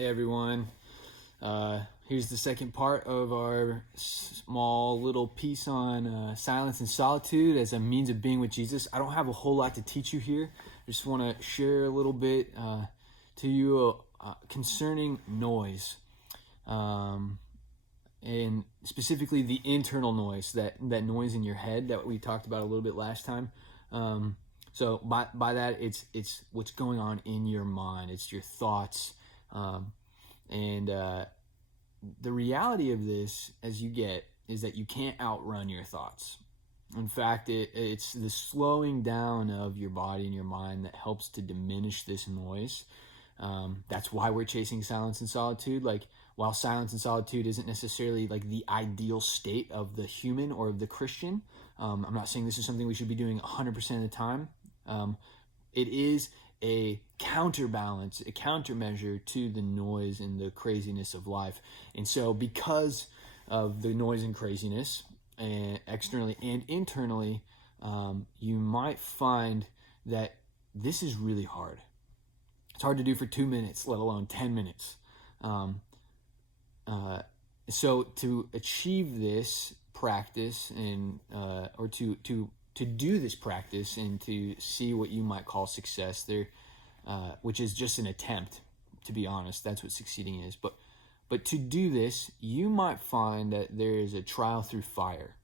Hey everyone, here's the second part of our small little piece on silence and solitude as a means of being with Jesus. I don't have a whole lot to teach you here. I just want to share a little bit to you concerning noise, and specifically the internal noise, that noise in your head that we talked about a little bit last time. So by that, it's what's going on in your mind. It's your thoughts. And the reality of this, as you get, is that you can't outrun your thoughts. In fact, it's the slowing down of your body and your mind that helps to diminish this noise. That's why we're chasing silence and solitude. Like, while silence and solitude isn't necessarily like the ideal state of the human or of the Christian, I'm not saying this is something we should be doing 100% of the time. It is a counterbalance, a countermeasure to the noise and the craziness of life. And so because of the noise and craziness, externally and internally, you might find that this is really hard. It's hard to do for 2 minutes, let alone 10 minutes. So to achieve this practice and or to do this practice and to see what you might call success there, which is just an attempt, to be honest. That's what succeeding is. But to do this, you might find that there is a trial through fire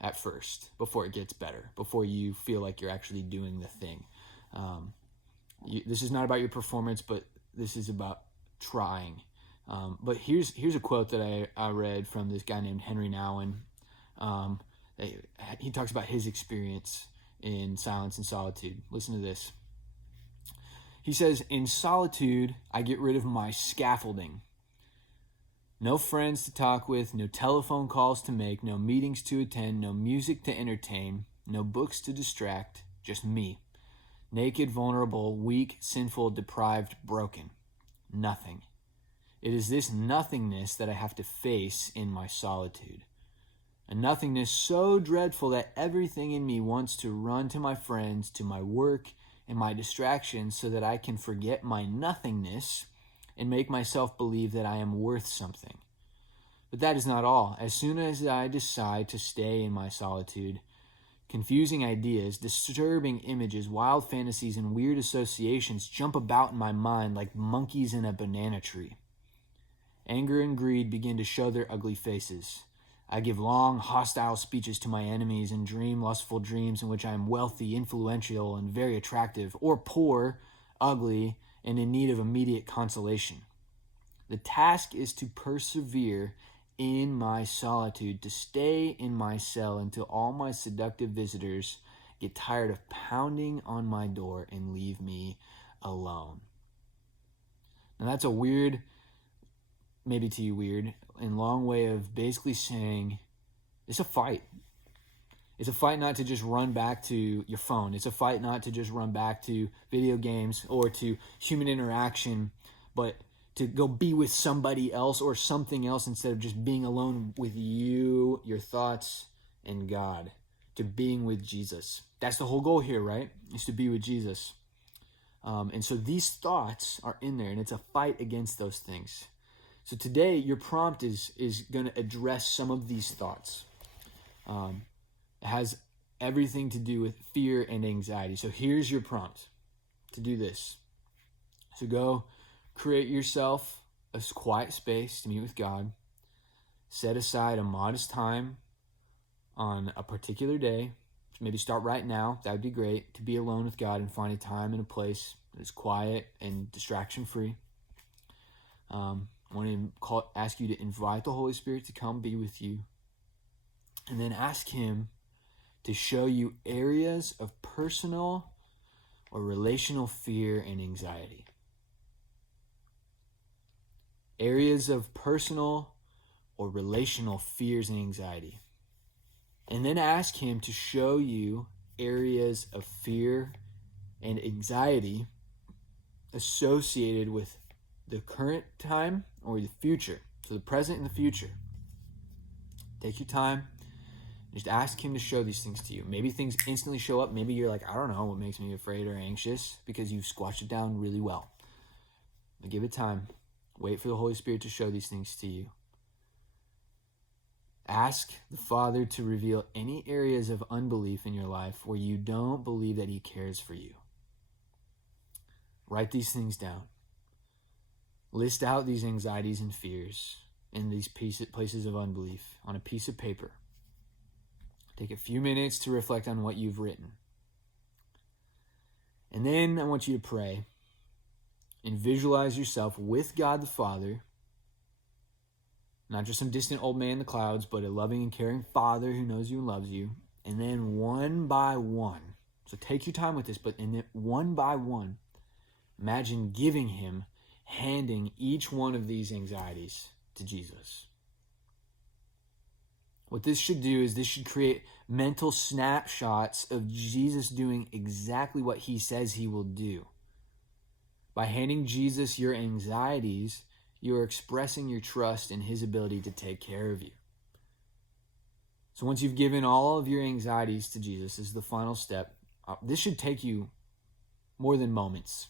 at first before it gets better, before you feel like you're actually doing the thing. This is not about your performance, but this is about trying. But here's a quote that I read from this guy named Henry Nouwen. He talks about his experience in silence and solitude. Listen to this. He says, "In solitude, I get rid of my scaffolding. No friends to talk with, no telephone calls to make, no meetings to attend, no music to entertain, no books to distract, just me. Naked, vulnerable, weak, sinful, deprived, broken. Nothing. It is this nothingness that I have to face in my solitude. A nothingness so dreadful that everything in me wants to run to my friends, to my work, and my distractions so that I can forget my nothingness and make myself believe that I am worth something. But that is not all. As soon as I decide to stay in my solitude, confusing ideas, disturbing images, wild fantasies, and weird associations jump about in my mind like monkeys in a banana tree. Anger and greed begin to show their ugly faces. I give long, hostile speeches to my enemies and dream lustful dreams in which I am wealthy, influential, and very attractive, or poor, ugly, and in need of immediate consolation. The task is to persevere in my solitude, to stay in my cell until all my seductive visitors get tired of pounding on my door and leave me alone." Now that's a weird, maybe to you weird, and long way of basically saying it's a fight. It's a fight not to just run back to your phone. It's a fight not to just run back to video games or to human interaction, but to go be with somebody else or something else instead of just being alone with you, your thoughts, and God. To being with Jesus. That's the whole goal here, right? Is to be with Jesus. And so these thoughts are in there, and it's a fight against those things. So today, your prompt is going to address some of these thoughts. It has everything to do with fear and anxiety. So here's your prompt to do this. So go create yourself a quiet space to meet with God. Set aside a modest time on a particular day. Maybe start right now. That would be great, to be alone with God and find a time and a place that is quiet and distraction-free. I want to ask you to invite the Holy Spirit to come be with you. And then ask Him to show you areas of personal or relational fear and anxiety. Areas of personal or relational fears and anxiety. And then ask Him to show you areas of fear and anxiety associated with the current time or the future. So the present and the future. Take your time. Just ask Him to show these things to you. Maybe things instantly show up. Maybe you're like, I don't know what makes me afraid or anxious, because you've squashed it down really well. But give it time. Wait for the Holy Spirit to show these things to you. Ask the Father to reveal any areas of unbelief in your life where you don't believe that he cares for you. Write these things down. List out these anxieties and fears in these places of unbelief on a piece of paper. Take a few minutes to reflect on what you've written. And then I want you to pray and visualize yourself with God the Father, not just some distant old man in the clouds, but a loving and caring Father who knows you and loves you. And then one by one, so take your time with this, but then one by one, imagine handing each one of these anxieties to Jesus. What this should do is this should create mental snapshots of Jesus doing exactly what he says he will do. By handing Jesus your anxieties, you are expressing your trust in his ability to take care of you. So once you've given all of your anxieties to Jesus, this is the final step. This should take you more than moments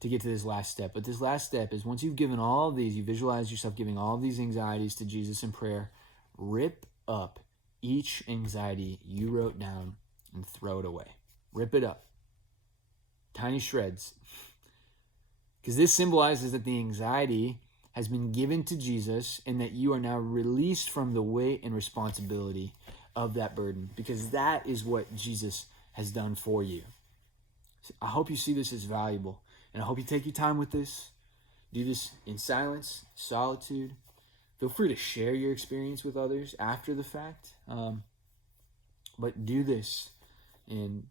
to get to this last step. But this last step is once you've given all of these, you visualize yourself giving all of these anxieties to Jesus in prayer, rip up each anxiety you wrote down and throw it away. Rip it up. Tiny shreds. Because this symbolizes that the anxiety has been given to Jesus and that you are now released from the weight and responsibility of that burden, because that is what Jesus has done for you. I hope you see this as valuable, and I hope you take your time with this. Do this in silence, solitude. Feel free to share your experience with others after the fact, but do this in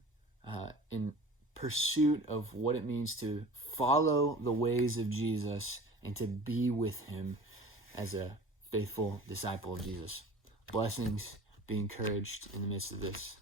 pursuit of what it means to follow the ways of Jesus and to be with him as a faithful disciple of Jesus. Blessings. Be encouraged in the midst of this.